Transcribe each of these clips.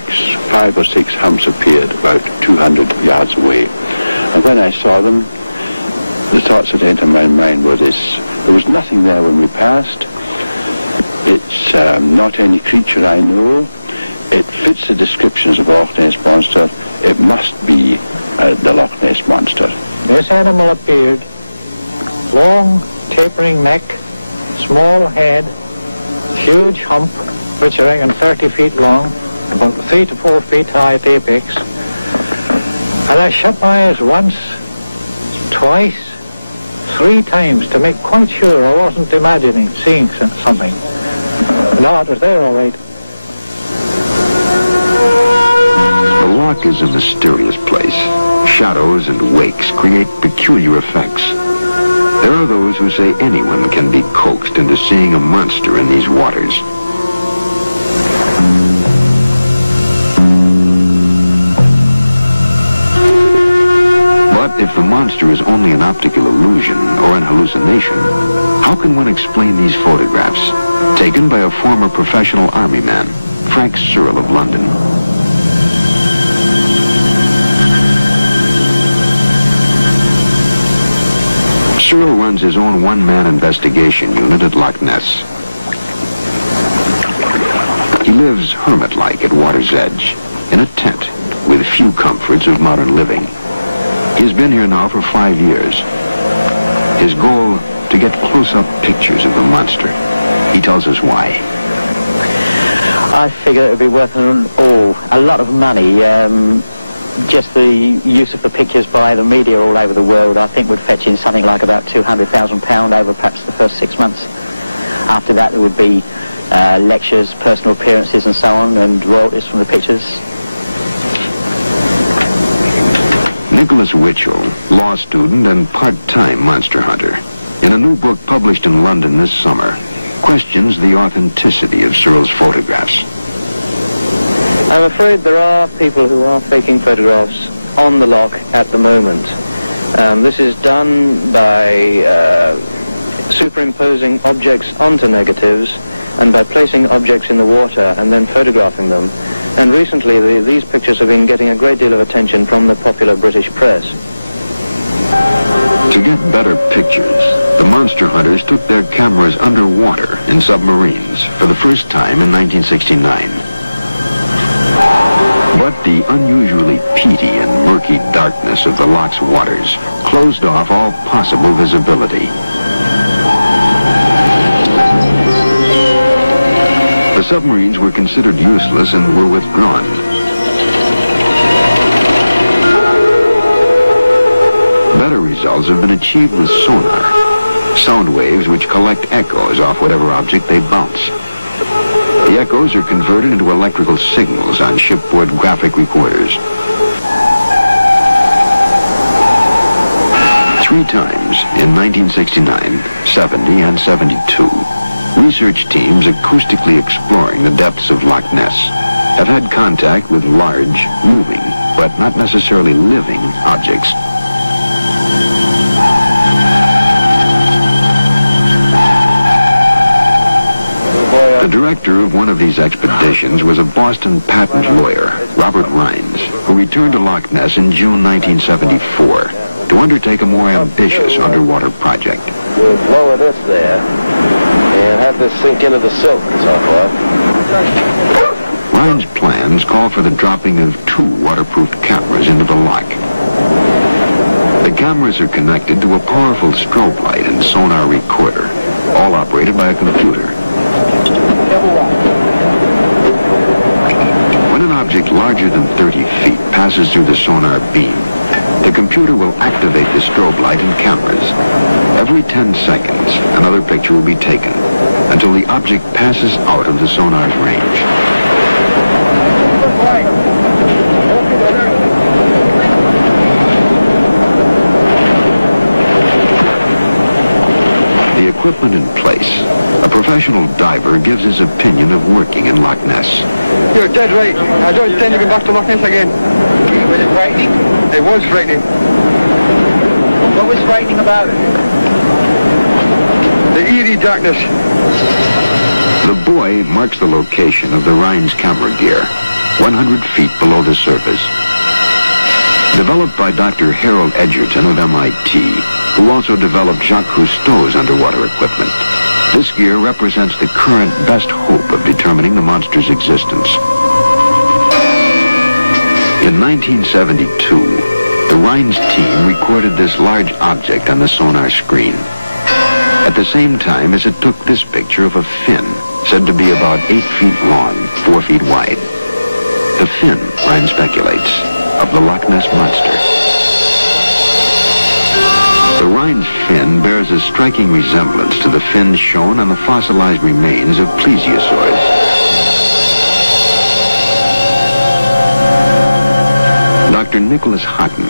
5 or 6 humps appeared about 200 yards away. And when I saw them, the thoughts that entered my mind were this: there was nothing there when we passed. It's not any creature I know. It fits the descriptions of Loch Ness Monster. It must be the Loch Ness Monster. This animal appeared, long, tapering neck, small head, huge hump, which I reckon 30 feet long, about 3 to 4 feet high at the apex. And I shut my eyes once, twice, 3 times to make quite sure I wasn't imagining seeing something. No, it was there all right. The loch is a mysterious place. Shadows and wakes create peculiar effects. There are those who say anyone can be coaxed into seeing a monster in these waters. But if the monster is only an optical illusion or an hallucination, how can one explain these photographs, taken by a former professional army man, Frank Searle of London? Searle runs his own one-man investigation unit at Loch Ness. He lives hermit-like at water's edge, in a tent, with few comforts of modern living. He has been here now for 5 years. His goal, to get close-up pictures of the monster. He tells us why. I figure it would be worth a lot of money. Just the use of the pictures by the media all over the world, I think, would fetch in something like about £200,000 over perhaps the first 6 months. After that, there would be lectures, personal appearances and so on, and royalties from the pictures. Nicholas Witchell, law student and part-time monster hunter, in a new book published in London this summer, questions the authenticity of Searle's photographs. I'm afraid there are people who are faking photographs on the loch at the moment. This is done by superimposing objects onto negatives and by placing objects in the water and then photographing them. And recently these pictures have been getting a great deal of attention from the popular British press. To get better pictures, the monster hunters took their cameras underwater in submarines for the first time in 1969. But the unusually peaty and murky darkness of the loch's waters closed off all possible visibility. The submarines were considered useless and were withdrawn. Better results have been achieved with sonar, sound waves which collect echoes off whatever object they bounce. The echoes are converted into electrical signals on shipboard graphic recorders. 3 times in 1969, 70, and 72, research teams acoustically exploring the depths of Loch Ness have had contact with large, moving, but not necessarily living objects. The director of one of these expeditions was a Boston patent lawyer, Robert Rhines, who returned to Loch Ness in June 1974 to undertake a more ambitious underwater project. We'll lower this there and have this sink into the silt and so forth. Rhines' plans call for the dropping of 2 waterproof cameras into the loch. The cameras are connected to a powerful strobe light and sonar recorder, all operated by a computer. When an object larger than 30 feet passes through the sonar beam, the computer will activate the strobe light and cameras. Every 10 seconds, another picture will be taken until the object passes out of the sonar's range. The equipment in place, a professional diver gives his opinion of working in Loch Ness. You're dead right. I don't intend to go back to Loch Ness again. Was it frightening? It was frightening. What was frightening about it? The eerie darkness. The buoy marks the location of the Rhines camera gear. 100 feet below the surface. Developed by Dr. Harold Edgerton of MIT, who also developed Jacques Cousteau's underwater equipment, this gear represents the current best hope of determining the monster's existence. In 1972, the Rhines team recorded this large object on the sonar screen, at the same time as it took this picture of a fin, said to be about 8 feet long, 4 feet wide. The fin, Rhines speculates, of the Loch Ness Monster. The Rhines fin bears a striking resemblance to the fins shown on the fossilized remains of plesiosaurs. Dr. Nicholas Houghton,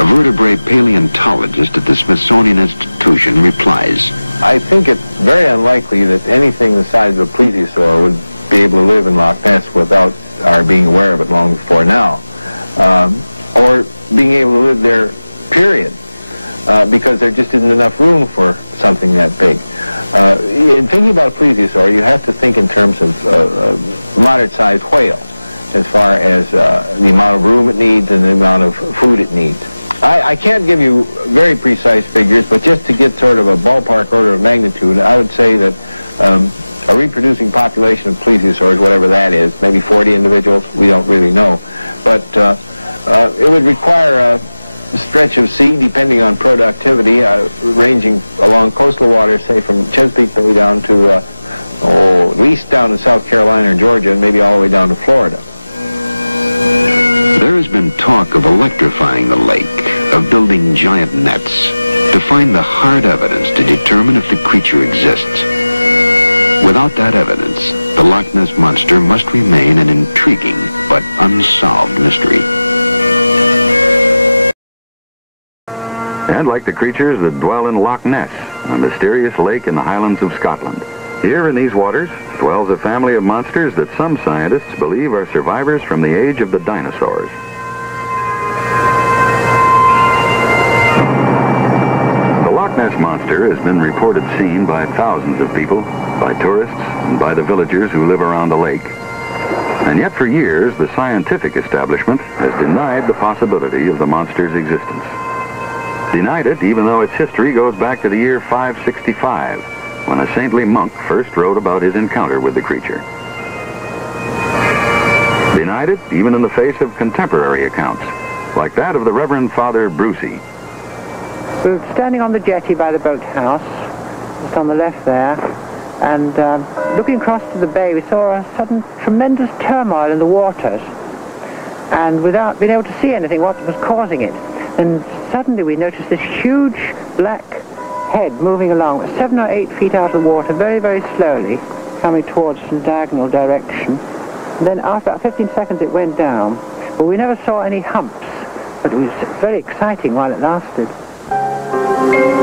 a vertebrate paleontologist at the Smithsonian Institution, replies, I think it's very unlikely that anything the size of a plesiosaur would be able to live in Loch Ness without our being aware of it long before now. Or being able to live there, period, because there just isn't enough room for something that big. In thinking about a plesiosaur, you have to think in terms of moderate-sized whale, as far as the amount of room it needs and the amount of food it needs. I can't give you very precise figures, but just to get sort of a ballpark order of magnitude, I would say that a reproducing population of plesiosaurs, whatever that is, maybe 40 individuals, we don't really know, but it would require a stretch of sea, depending on productivity, ranging along coastal waters, say from Chesapeake Bay down to, at least down to South Carolina or Georgia, and maybe all the way down to Florida. There has been talk of electrifying the lake, of building giant nets, to find the hard evidence to determine if the creature exists. Without that evidence, the Loch Ness Monster must remain an intriguing but unsolved mystery. And like the creatures that dwell in Loch Ness, a mysterious lake in the Highlands of Scotland, here in these waters dwells a family of monsters that some scientists believe are survivors from the age of the dinosaurs. The Loch Ness Monster has been reported seen by thousands of people, by tourists, and by the villagers who live around the lake. And yet for years, the scientific establishment has denied the possibility of the monster's existence. Denied it even though its history goes back to the year 565, when a saintly monk first wrote about his encounter with the creature. Denied it even in the face of contemporary accounts, like that of the Reverend Father Brucey. We were standing on the jetty by the boathouse, just on the left there, and looking across to the bay, we saw a sudden tremendous turmoil in the waters, and without being able to see anything what was causing it. And suddenly we noticed this huge black head moving along 7 or 8 feet out of the water, very, very slowly, coming towards us in a diagonal direction. And then after about 15 seconds it went down, but we never saw any humps, but it was very exciting while it lasted.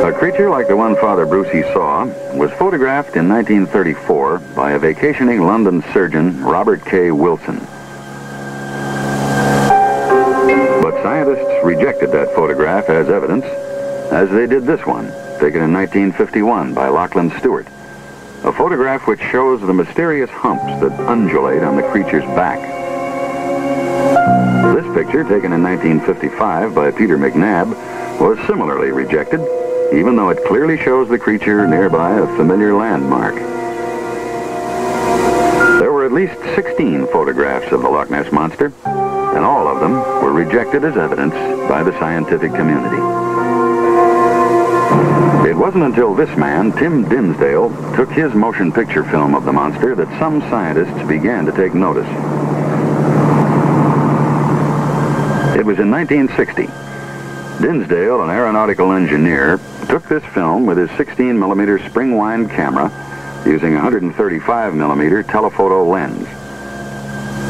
A creature like the one Father Brucey saw was photographed in 1934 by a vacationing London surgeon, Robert K. Wilson. But scientists rejected that photograph as evidence, as they did this one, taken in 1951 by Lachlan Stewart, a photograph which shows the mysterious humps that undulate on the creature's back. This picture, taken in 1955 by Peter McNabb, was similarly rejected, even though it clearly shows the creature nearby a familiar landmark. There were at least 16 photographs of the Loch Ness Monster, and all of them were rejected as evidence by the scientific community. It wasn't until this man, Tim Dinsdale, took his motion picture film of the monster that some scientists began to take notice. It was in 1960. Dinsdale, an aeronautical engineer, took this film with his 16mm spring-wind camera using a 135mm telephoto lens.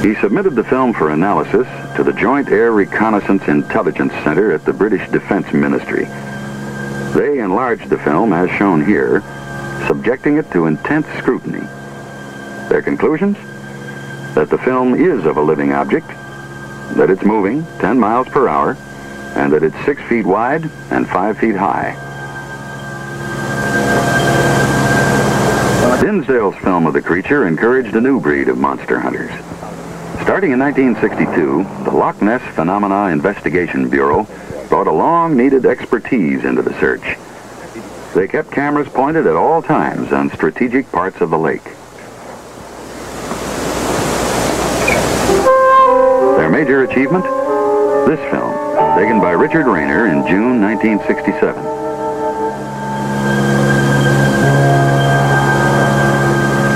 He submitted the film for analysis to the Joint Air Reconnaissance Intelligence Center at the British Defense Ministry. They enlarged the film, as shown here, subjecting it to intense scrutiny. Their conclusions? That the film is of a living object, that it's moving 10 miles per hour, and that it's 6 feet wide and 5 feet high. Dinsdale's film of the creature encouraged a new breed of monster hunters. Starting in 1962, the Loch Ness Phenomena Investigation Bureau brought a long-needed expertise into the search. They kept cameras pointed at all times on strategic parts of the lake. Their major achievement? This film, taken by Richard Rayner in June 1967.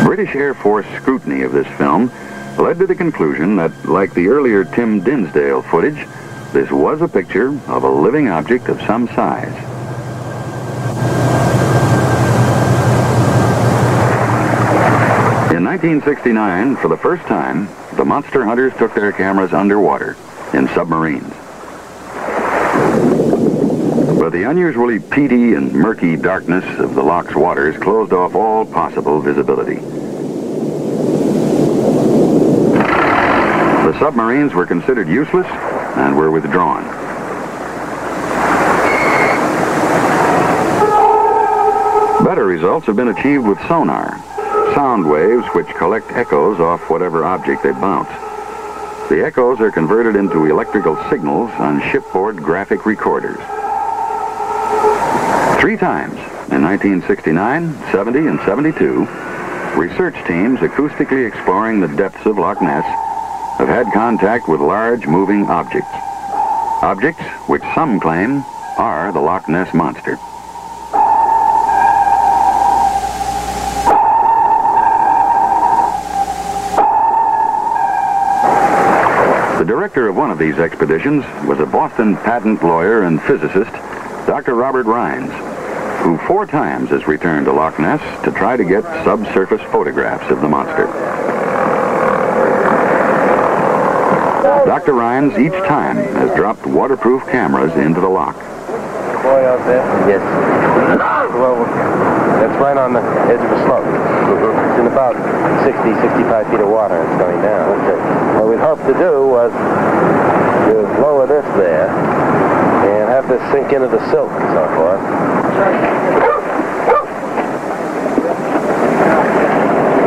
British Air Force scrutiny of this film led to the conclusion that, like the earlier Tim Dinsdale footage, this was a picture of a living object of some size. In 1969, for the first time, the monster hunters took their cameras underwater in submarines. But the unusually peaty and murky darkness of the loch's waters closed off all possible visibility. The submarines were considered useless and were withdrawn. Better results have been achieved with sonar, sound waves which collect echoes off whatever object they bounce. The echoes are converted into electrical signals on shipboard graphic recorders. 3 times, in 1969, 70, and 72, research teams acoustically exploring the depths of Loch Ness have had contact with large moving objects. Objects which some claim are the Loch Ness Monster. The director of one of these expeditions was a Boston patent lawyer and physicist, Dr. Robert Rines, who 4 times has returned to Loch Ness to try to get subsurface photographs of the monster. Dr. Rines each time has dropped waterproof cameras into the loch. Boy out there? Yes. Well, that's right on the edge of a slope. It's in about 60, 65 feet of water. It's going down. Okay. What we'd hoped to do was to lower this there and have this sink into the silt and so forth.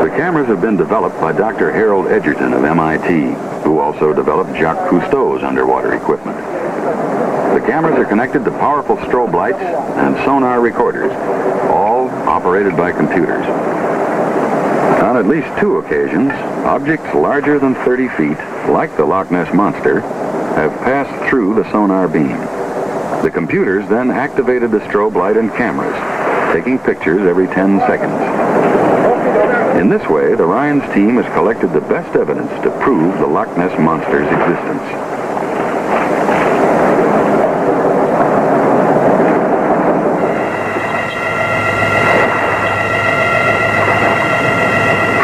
The cameras have been developed by Dr. Harold Edgerton of MIT, who also developed Jacques Cousteau's underwater equipment. The cameras are connected to powerful strobe lights and sonar recorders, all operated by computers. On at least 2 occasions, objects larger than 30 feet, like the Loch Ness Monster, have passed through the sonar beam. The computers then activated the strobe light and cameras, taking pictures every 10 seconds. In this way, the Rines team has collected the best evidence to prove the Loch Ness Monster's existence.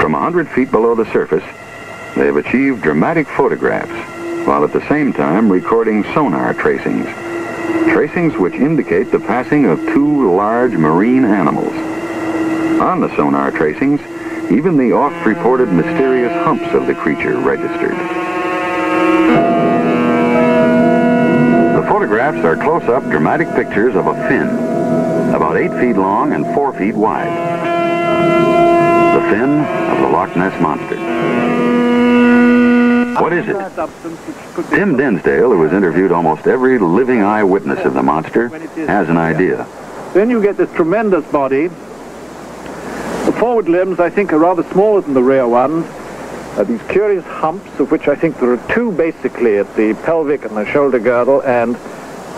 From 100 feet below the surface, they have achieved dramatic photographs, while at the same time recording sonar tracings. Tracings which indicate the passing of 2 large marine animals. On the sonar tracings, even the oft-reported mysterious humps of the creature registered. The photographs are close-up dramatic pictures of a fin, about 8 feet long and 4 feet wide. The fin of the Loch Ness Monster. What is it? Tim Dinsdale, who has interviewed almost every living eyewitness of the monster, has an idea. Then you get this tremendous body. The forward limbs, I think, are rather smaller than the rear ones. These curious humps, of which I think there are 2 basically at the pelvic and the shoulder girdle, and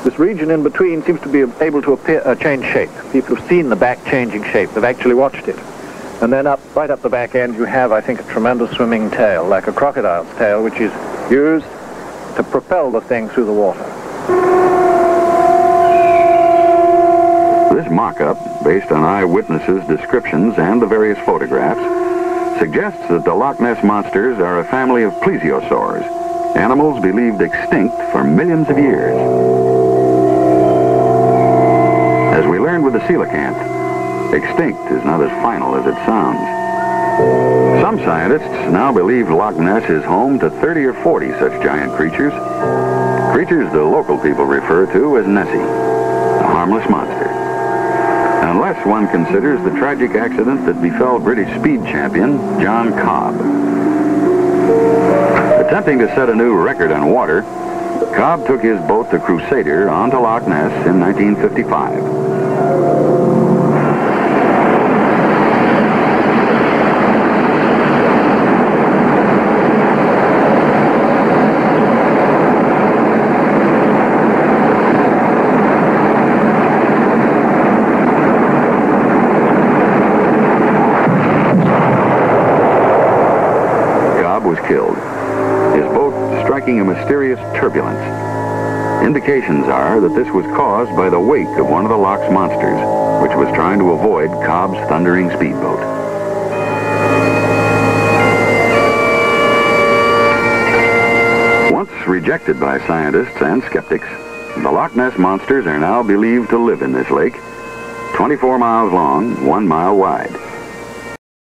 this region in between seems to be able to change shape. People have seen the back changing shape. They've actually watched it. And then right up the back end, you have, I think, a tremendous swimming tail, like a crocodile's tail, which is used to propel the thing through the water. This mock-up, based on eyewitnesses' descriptions and the various photographs, suggests that the Loch Ness Monsters are a family of plesiosaurs, animals believed extinct for millions of years. As we learned with the coelacanth, extinct is not as final as it sounds. Some scientists now believe Loch Ness is home to 30 or 40 such giant creatures. Creatures the local people refer to as Nessie, a harmless monster. Unless one considers the tragic accident that befell British speed champion John Cobb. Attempting to set a new record on water, Cobb took his boat, the Crusader, onto Loch Ness in 1955. Killed, his boat striking a mysterious turbulence. Indications are that this was caused by the wake of one of the loch's monsters, which was trying to avoid Cobb's thundering speedboat. Once rejected by scientists and skeptics, the Loch Ness monsters are now believed to live in this lake, 24 miles long, 1 mile wide.